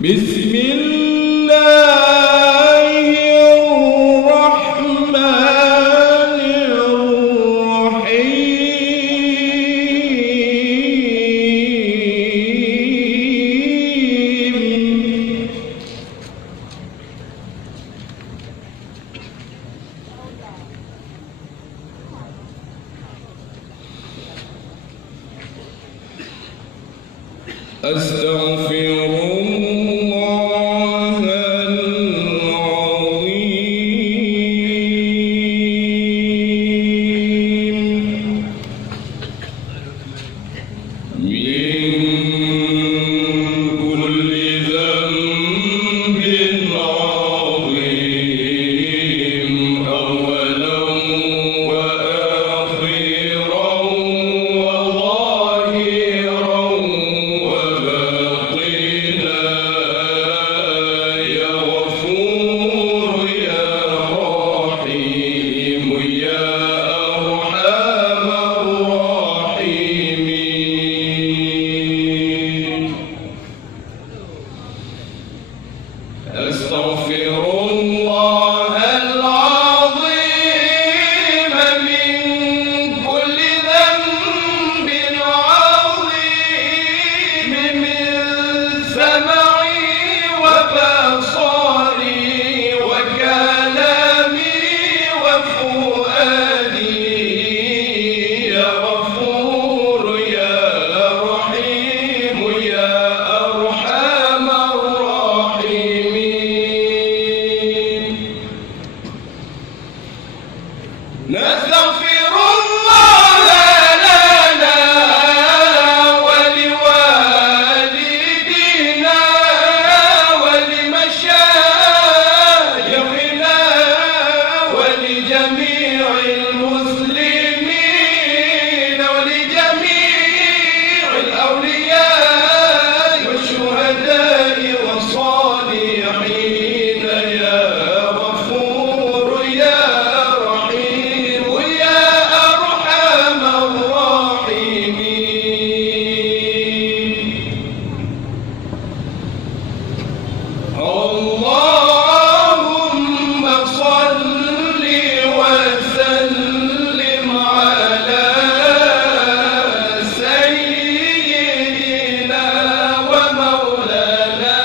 بسم الله الرحمن الرحيم أستغفر الله العظيم من كل ذنب عظيم أولا وآخرا وظاهرا وباطنا يا غفور يا رحيم يا أرحم الراحمين أستغفر الله العظيم من كل ذنب عظيم من سمعي وبصري وكلامي وفؤادي يا غفور يا رحيم يا أرحم الراحمين نستغفر الله لنا ولوالدينا ولمشايخنا ولجميع المسلمين ولجميع الأولياء والشهداء والصالحين يا غفور يا رحيم يا أرحم الراحمين اللهم صل وسلم على سيدنا ومولانا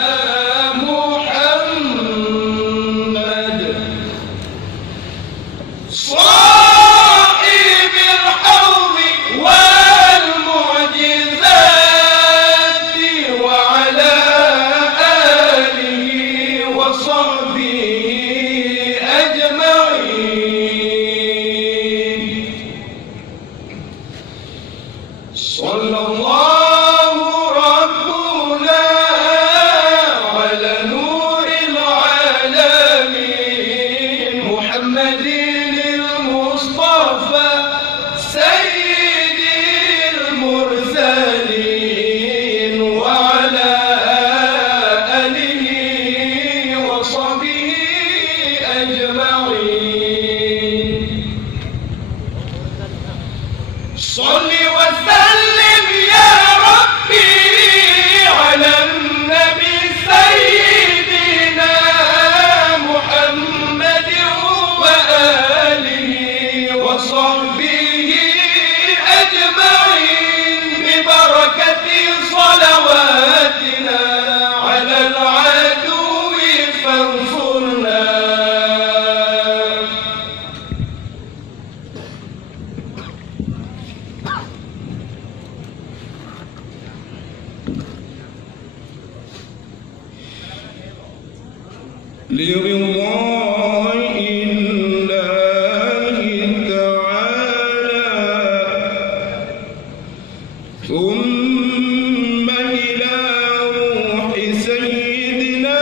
محمد صاحب الحوض والمعجزات وعلى آله وصحبه أجمعين صلى الله ربنا على نور العالمين محمد المصطفى سيد المرسلين وعلى آله وصحبه أجمعين صل وسلم يا ربي على النبي سيدنا محمد وآله وصحبه أجمعين ببركة صلواتنا على العدو فانصرنا لرضاء الله تعالى ثم إلى روح سيدنا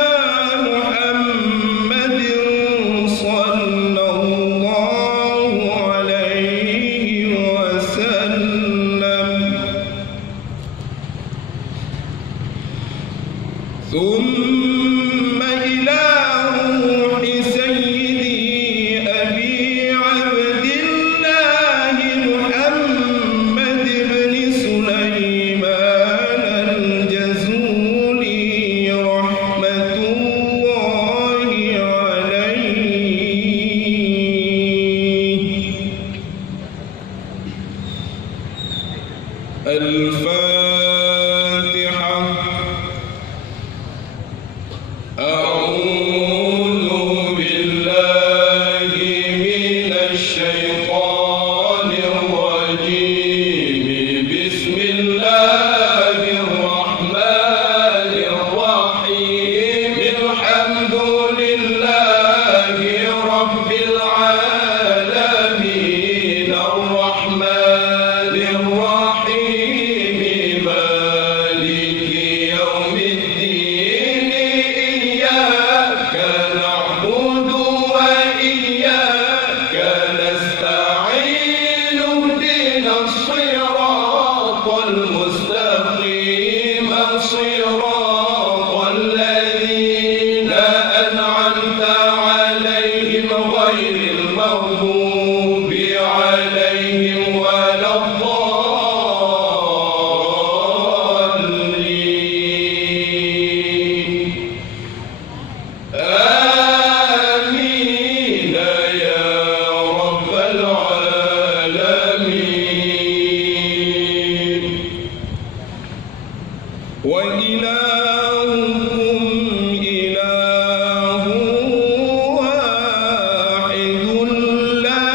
محمد صلى الله عليه وسلم ثم إلى روح الفاتحة. أعوذ بالله من الشيطان الرجيم. بسم الله الرحمن الرحيم. الحمد لله رب العالمين الرحمن الرحيم مالك يوم الدين. إياك نعبد وإياك نستعين. اهدنا الصراط المستقيم صراط الذين أنعمت عليهم غير المغضوب عليهم ولا الضالين. آمين يا رب العالمين. وإلهكم إله واحد لا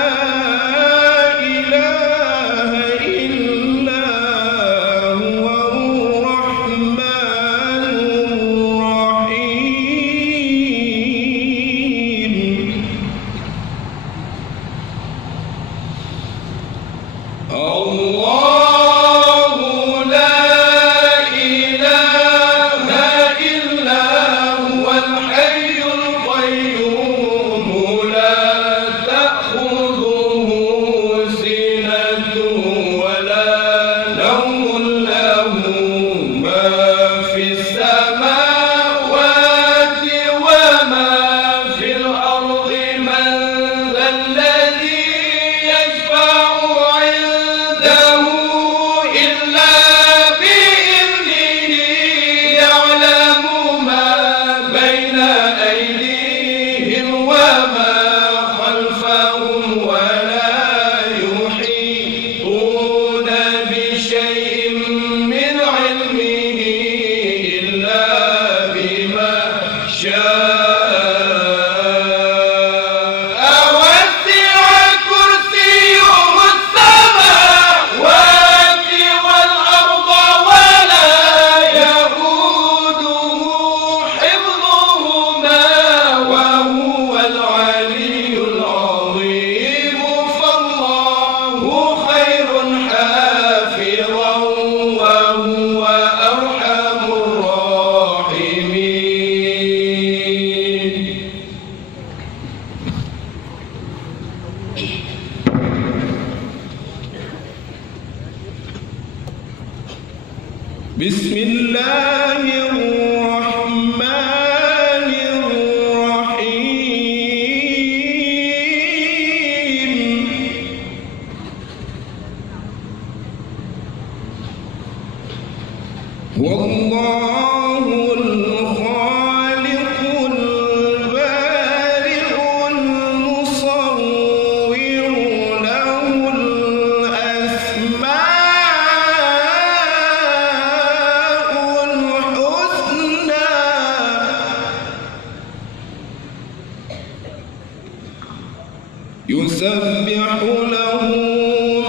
إله إلا هو الرحمن الرحيم. الله لا إله إلا هو الحي القيوم لا تأخذه سنة ولا نوم. له ما في السماوات وما في الأرض. من ذا الذي يشفع عنده إلا بإذنه. يعلم ما بين أيديهم وما خلفهم ولا يحيطون بشيء من علمه إلا بما شاء. وسع كرسيه السماوات والأرض ولا يئوده حفظهما وهو العلي العظيم. فالله خير حافظا وهو أرحم الراحمين. بسم الله الرحمن الرحيم. والله الخالق البارئ المصور. له الأسماء الحسنى. يسبح له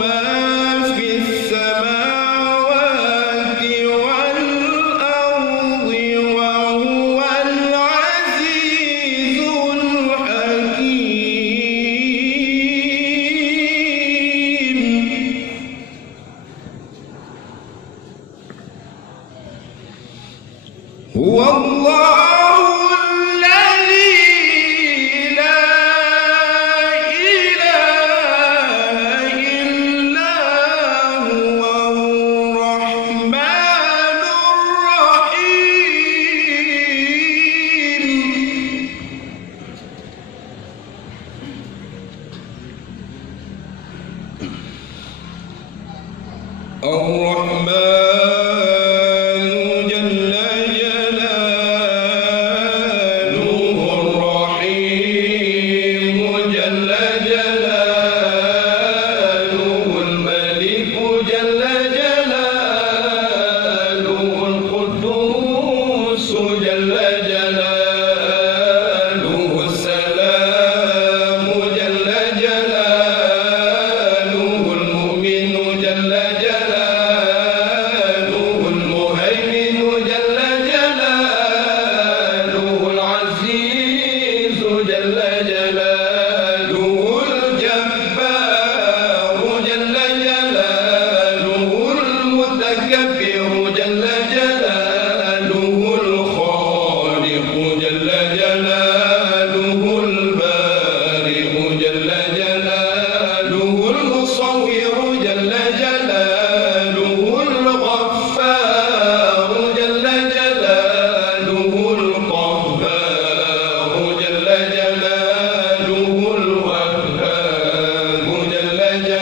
ما في السماوات والأرض وهو العزيز الحكيم. هو الله الذي لا إله إلا هو الرحمن الرحيم. الرحمن جل جلاله. الرحيم جل جلاله. الملك جل جلاله.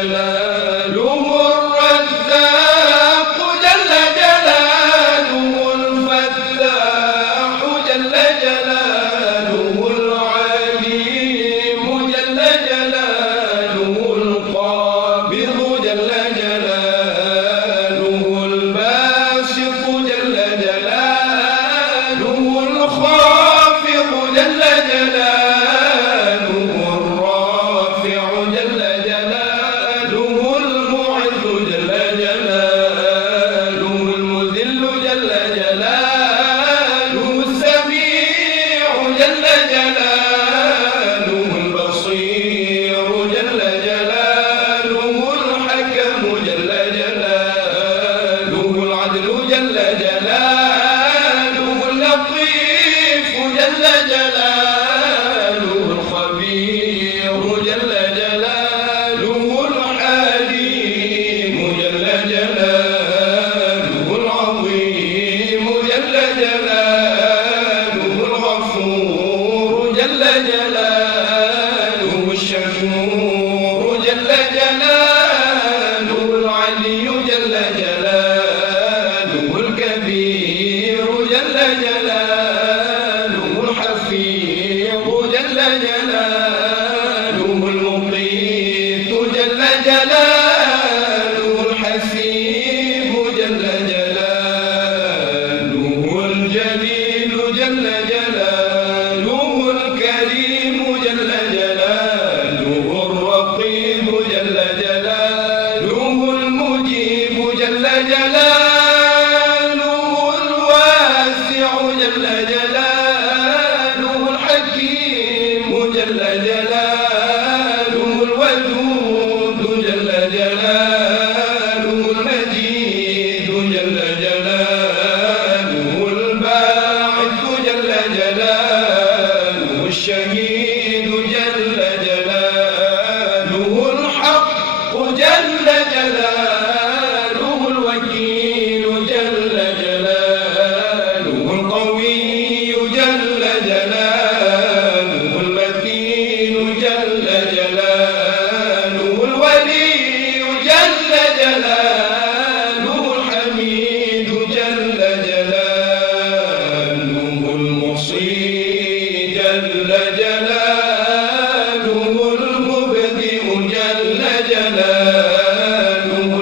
جلاله الرزاق جل جلاله الفتاح جل جلاله العليم جل جلاله القابض جل جلاله الباسط جل جلاله الخافض جل جلاله الرافع جل جلاله المعز جل جلاله المذل جل جلاله السميع جل جلاله البصير جل جلاله الحكم جل جلاله العدل جل جلاله اللطيف جل جلاله الخبير جل جلاله الحليم جل جلاله العظيم جل جلاله الغفور جل جلاله الشكور جل جلاله العلي جل جلاله الكبير جل جلاله الحفيظ جل جلاله المقيت جل جلاله الحسيب جل جلاله الجليل جل جلاله الكريم جل جلاله الرقيب جل جلاله المجيب جل جلاله الواسع جل جلاله الحكيم جل جلاله الودود جل جلاله المجيد جل جلاله الباعث جل جلاله الشهيد جل جلاله الحق جل جلاله الوكيل جل جلاله القوي جل جلاله المتين جل جلاله الولي جل جلاله الحميد جل جلاله المحصي جل جلاله المبدئ جل جلاله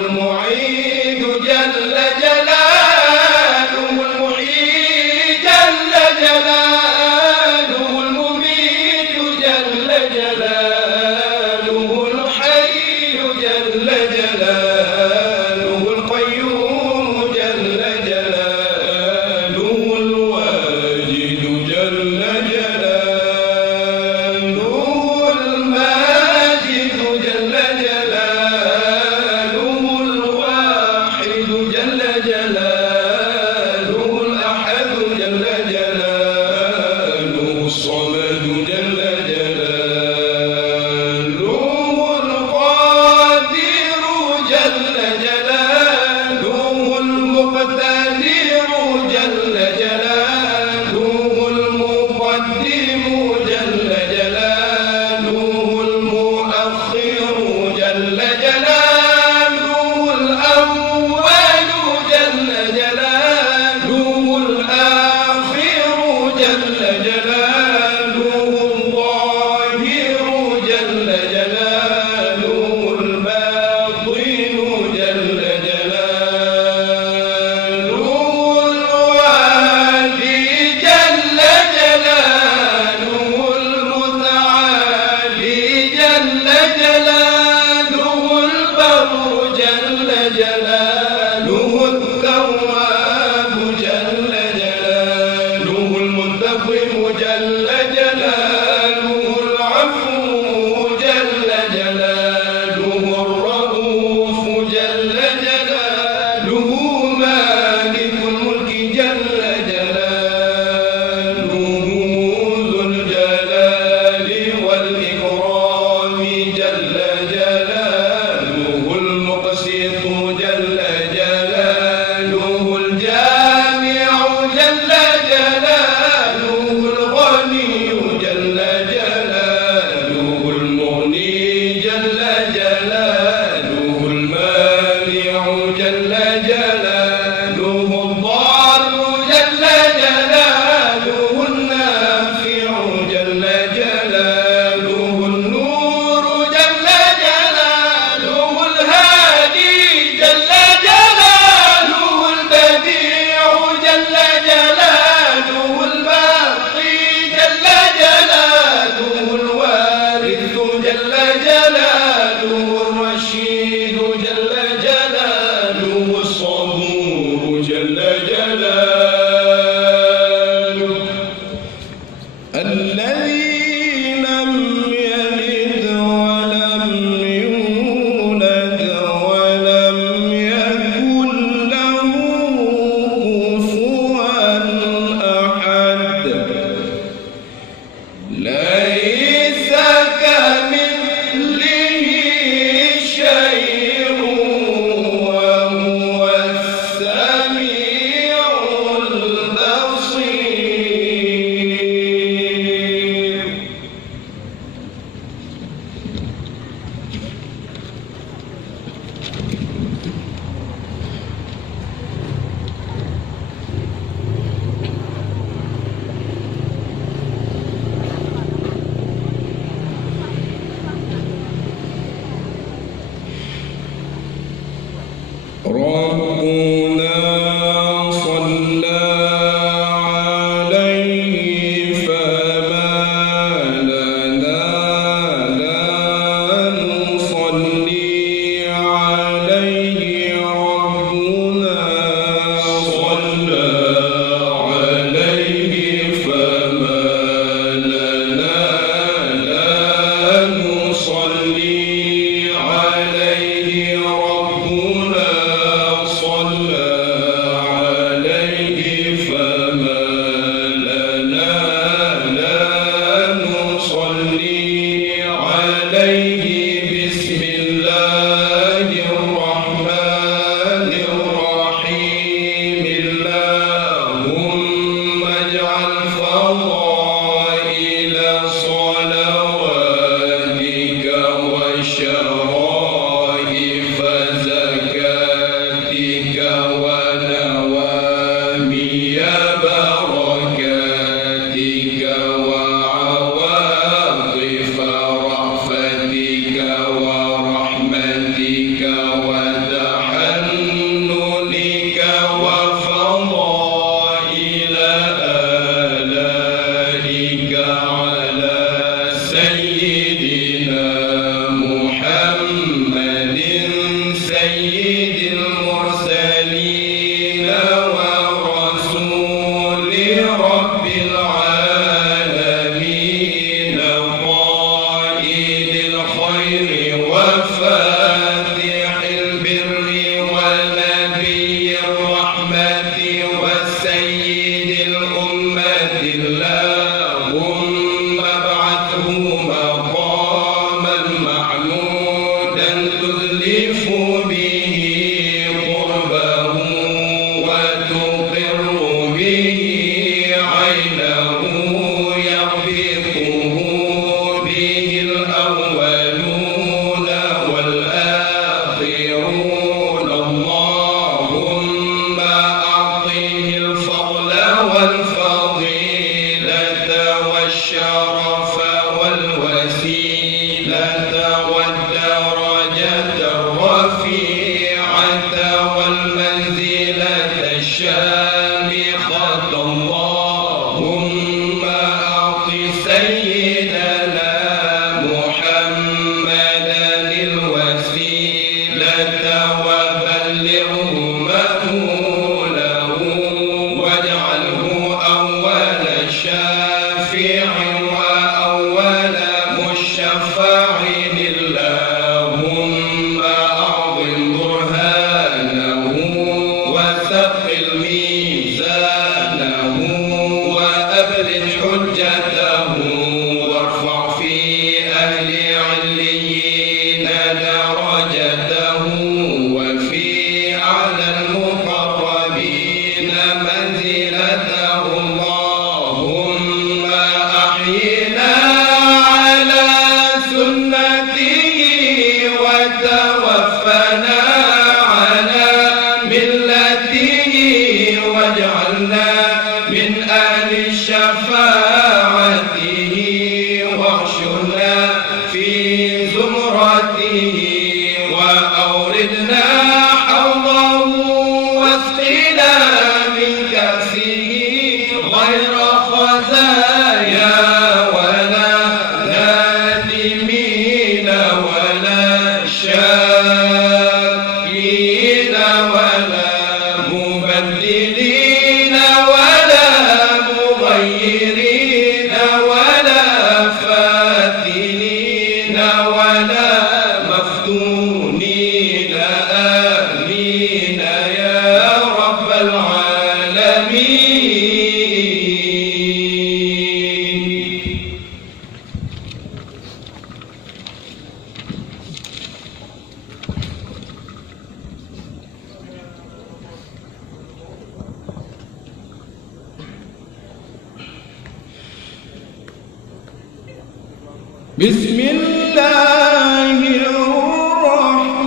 بسم الله الرحمن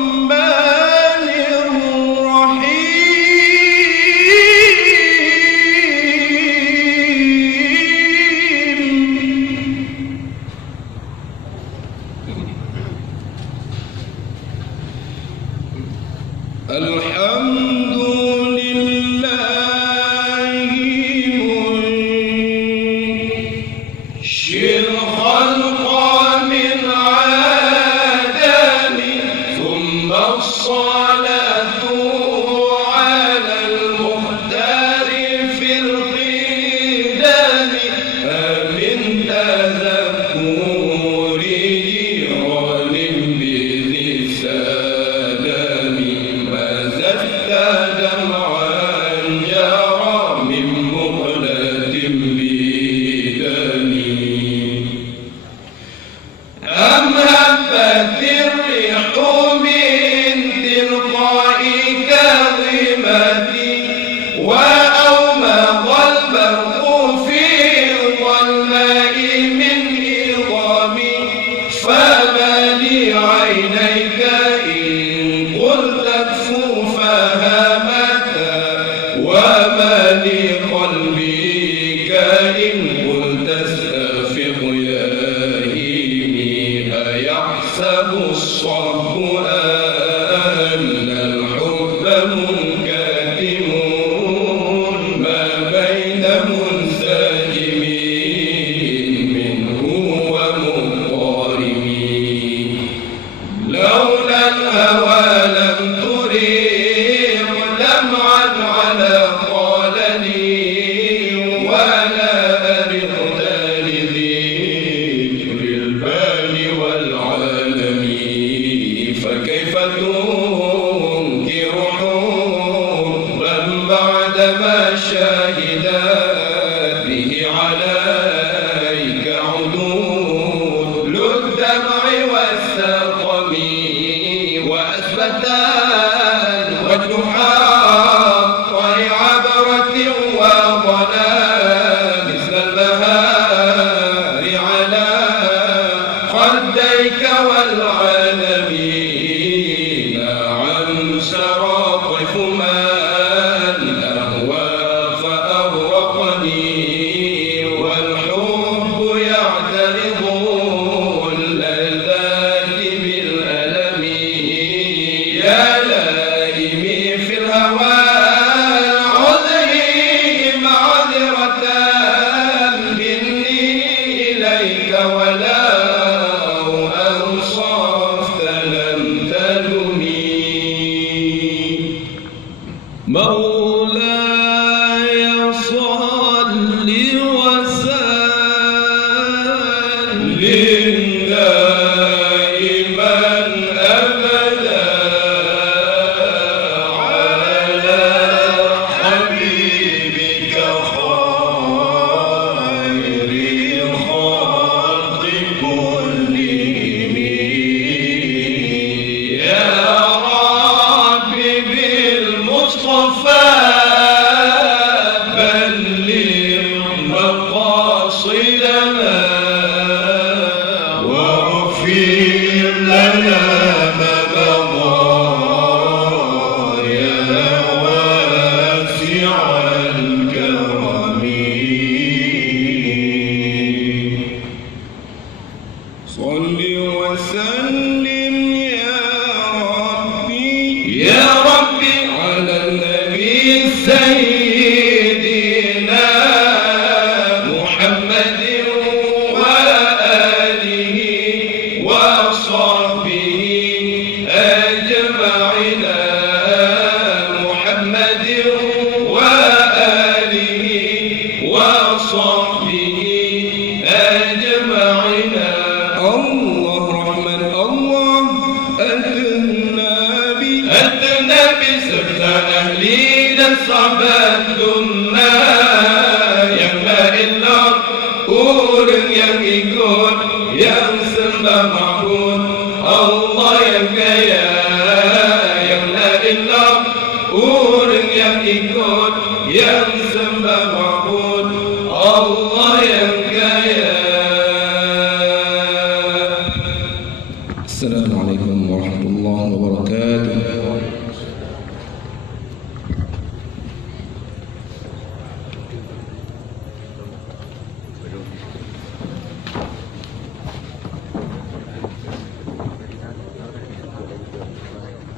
الرحيم الحمد لله منشئ الخلق من عدم ثم الصلاة على المختار في القدم من تذكر جيران بذي السلام ما زدت دمعا جرى من مقلة بدمي أم هبت الريح من تلقاء كظمتي وأومض البرق في الظلماء من إظامي فما لي عينيك إن قلت كفوفها متى وما لي قلبك إن قلت استفق يا أيحسب الصرف أن الحب منكتم ما بين منسجم منه ومضطرم لولا الهوى لم تريق لمعا على قالني ولا أرقت لذكر البال والعالم فكيف تنكر حبا بعدما شهدت به عليك عدول الدمع والسقم وأثبتا وجنحا طيع عبرة وظلام مثل البهار على خديك والعالمين عن سراطف من أهوى فأغرقني والحب يعترض اللذات بالألم يا لائمي في الهوى عذري معذرة مني إليك ولا أنصفت لم تلمي مولاي صل وسلم دائما أبدا على حبيبك خير الخلق كلهم يا رب بالمصطفى بلغ مقاصدنا واغفر لنا ما مضى يا واسع الكرم صل وسلم يا ربي على النبي سيدنا محمد وآله وصحبه أجمعين محمد وآله وصحبه أجمعين الله رحمن الله النبي سرت أهلينا صعبتنا يملا إلا قول يميكون ينسب معبود الله يمكيا يملا إلا قول يميكون ينسب معبود الله يمكيا